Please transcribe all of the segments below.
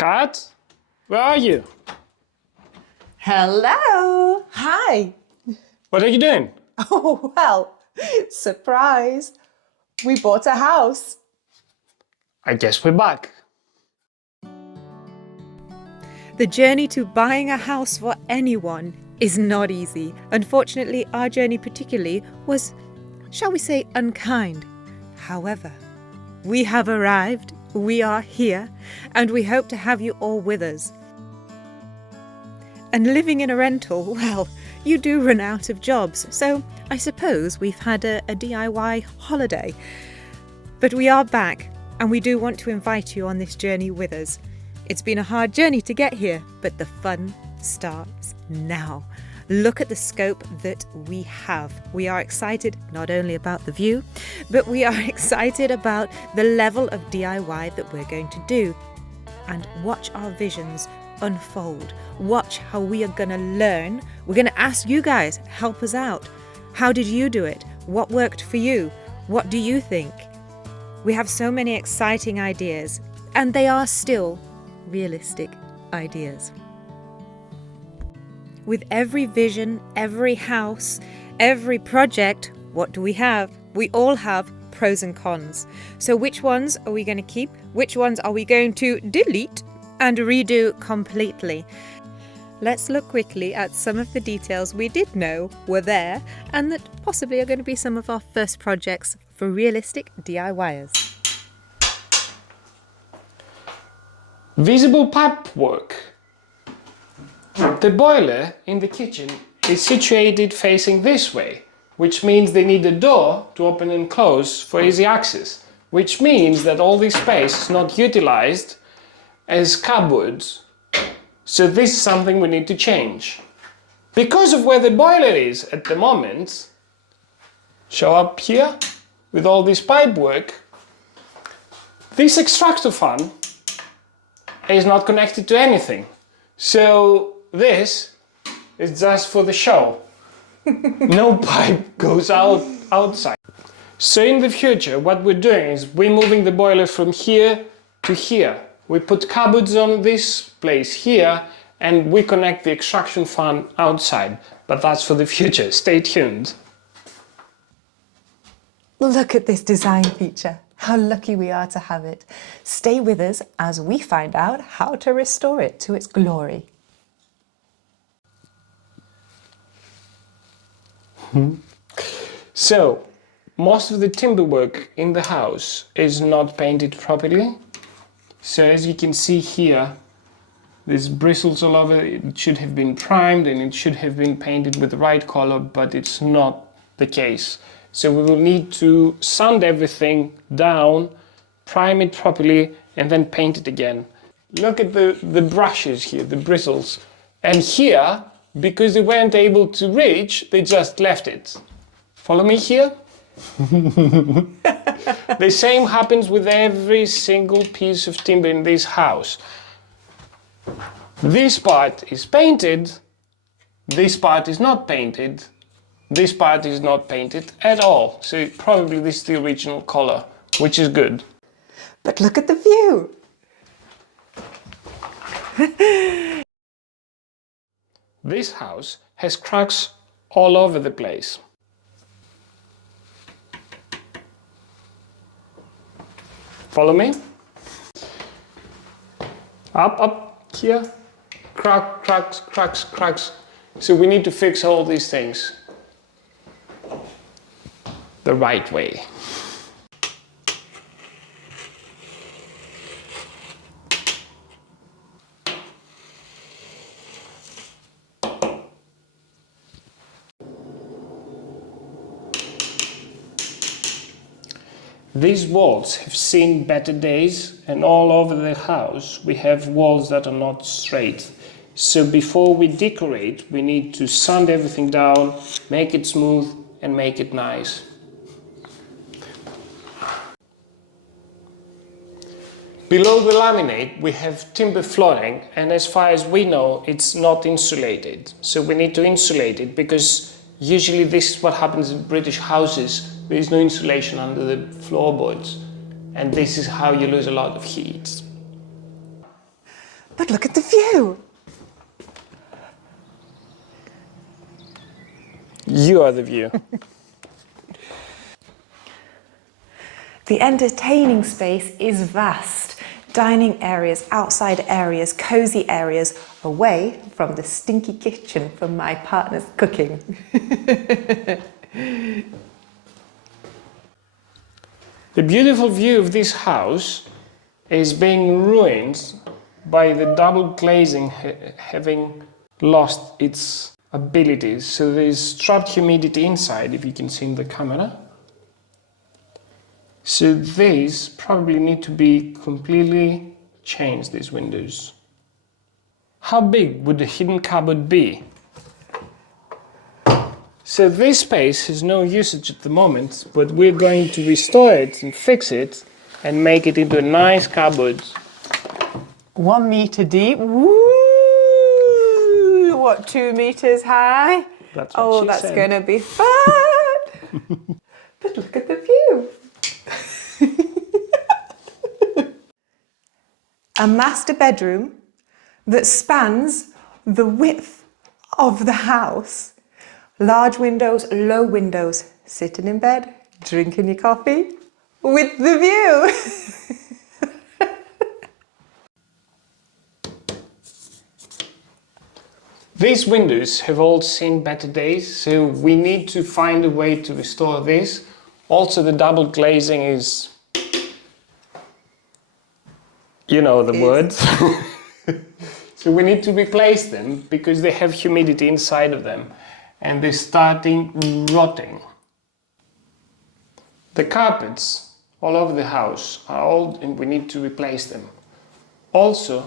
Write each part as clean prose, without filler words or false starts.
Kat, where are you? Hello! Hi! What are you doing? Oh, well, surprise! We bought a house. I guess we're back. The journey to buying a house for anyone is not easy. Unfortunately, our journey particularly was, shall we say, unkind. However, we have arrived, we are here, and we hope to have you all with us. And living in a rental, well, you do run out of jobs, so I suppose we've had a DIY holiday. But we are back, and we do want to invite you on this journey with us. It's been a hard journey to get here, but the fun starts now. Look at the scope that we have. We are excited not only about the view, but we are excited about the level of DIY that we're going to do. And watch our visions unfold. Watch how we are going to learn. We're going to ask you guys, help us out. How did you do it? What worked for you? What do you think? We have so many exciting ideas, and they are still realistic ideas. With every vision, every house, every project, what do we have? We all have pros and cons. So which ones are we going to keep? Which ones are we going to delete and redo completely? Let's look quickly at some of the details we did know were there and that possibly are going to be some of our first projects for realistic DIYers. Visible pipe work. The boiler in the kitchen is situated facing this way, which means they need a door to open and close for easy access, which means that all this space is not utilized as cupboards. So this is something we need to change. Because of where the boiler is at the moment, show up here with all this pipe work, this extractor fan is not connected to anything. So this is just for the show. No pipe goes outside. So in the future, what we're doing is we're moving the boiler from here to here. We put cupboards on this place here and we connect the extraction fan outside. But that's for the future. Stay tuned. Look at this design feature. How lucky we are to have it. Stay with us as we find out how to restore it to its glory. So, most of the timber work in the house is not painted properly. So as you can see here, there's bristles all over. It should have been primed and it should have been painted with the right color, but it's not the case. So we will need to sand everything down, prime it properly, and then paint it again. Look at the brushes here, the bristles. And here, because they weren't able to reach, they just left it. Follow me here? The same happens with every single piece of timber in this house. This part is painted, this part is not painted, this part is not painted at all. So probably this is the original color, which is good. But look at the view. This house has cracks all over the place. Follow me? Up, here. Cracks. So we need to fix all these things the right way. These walls have seen better days, and all over the house we have walls that are not straight. So before we decorate, we need to sand everything down, make it smooth and make it nice. Below the laminate we have timber flooring, and as far as we know it's not insulated. So we need to insulate it, because usually this is what happens in British houses. There is no insulation under the floorboards, and this is how you lose a lot of heat. But look at the view. You are the view. The entertaining space is vast. Dining areas, outside areas, cozy areas, away from the stinky kitchen from my partner's cooking. The beautiful view of this house is being ruined by the double glazing having lost its abilities. So there's trapped humidity inside, if you can see in the camera. So these probably need to be completely changed, these windows. How big would the hidden cupboard be? So this space has no usage at the moment, but we're going to restore it and fix it and make it into a nice cupboard. 1 meter deep. Woo! What, 2 meters high? That's what Oh, she that's said. gonna be fun! But look at the view. A master bedroom that spans the width of the house. Large windows, low windows, sitting in bed, drinking your coffee with the view. These windows have all seen better days, so we need to find a way to restore this. Also, the double glazing is, you know the words. So we need to replace them because they have humidity inside of them and they're starting rotting. The carpets all over the house are old and we need to replace them. Also,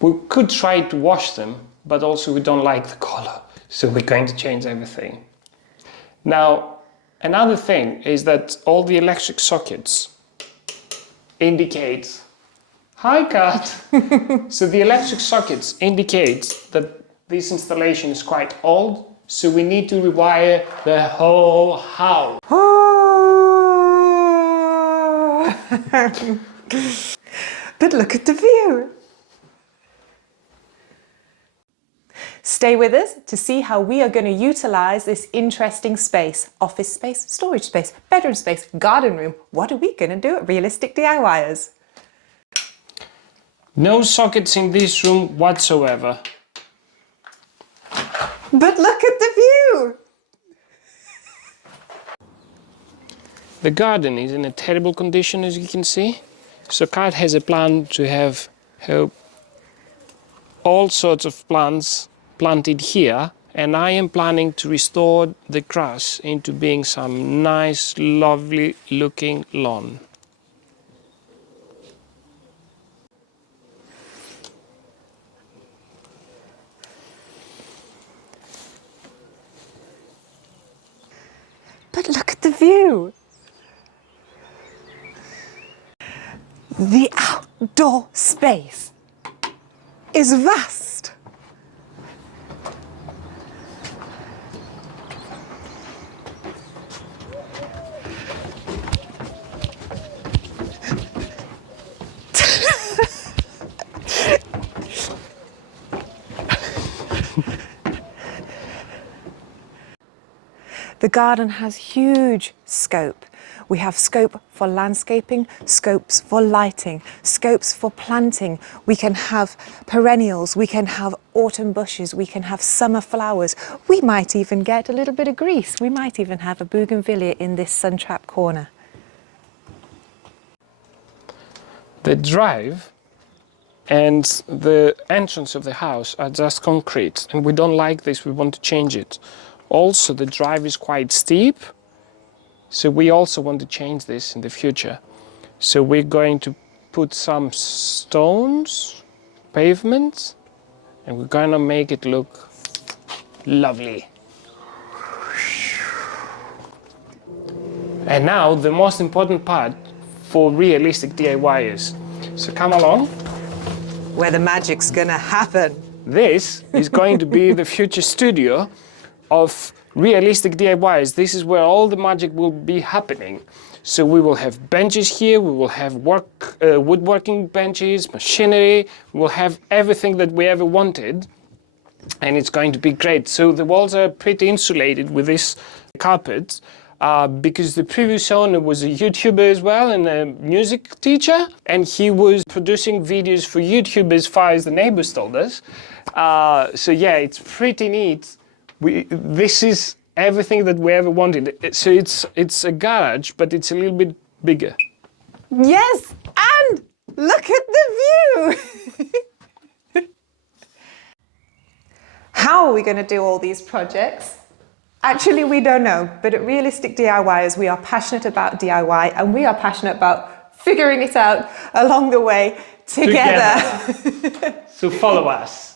we could try to wash them, but also we don't like the color, so we're going to change everything. Now, another thing is that all the electric sockets indicate, hi Kat! So the electric sockets indicate that this installation is quite old, so we need to rewire the whole house. But look at the view. Stay with us to see how we are going to utilize this interesting space. Office space, storage space, bedroom space, garden room. What are we going to do at Realistic DIYers? No sockets in this room whatsoever. But look at the view. The garden is in a terrible condition, as you can see. So Kat has a plan to have all sorts of plants planted here, and I am planning to restore the grass into being some nice, lovely looking lawn. But look at the view. The outdoor space is vast. The garden has huge scope. We have scope for landscaping, scopes for lighting, scopes for planting. We can have perennials, we can have autumn bushes, we can have summer flowers. We might even get a little bit of grease. We might even have a bougainvillea in this sun-trapped corner. The drive and the entrance of the house are just concrete, and we don't like this, we want to change it. Also, the drive is quite steep, so we also want to change this in the future. So we're going to put some stones, pavement, and we're gonna make it look lovely. And now the most important part for realistic DIYers. So come along. Where the magic's gonna happen. This is going to be the future studio of realistic DIYs. This is where all the magic will be happening. So we will have benches here, we will have woodworking benches, machinery, we will have everything that we ever wanted, and it's going to be great. So the walls are pretty insulated with this carpet, because the previous owner was a YouTuber as well and a music teacher, and he was producing videos for YouTube as far as the neighbors told us. So yeah, it's pretty neat. This is everything that we ever wanted. So it's a garage, but it's a little bit bigger. Yes, and look at the view. How are we going to do all these projects? Actually, we don't know, but at Realistic DIYers, we are passionate about DIY and we are passionate about figuring it out along the way together. So follow us.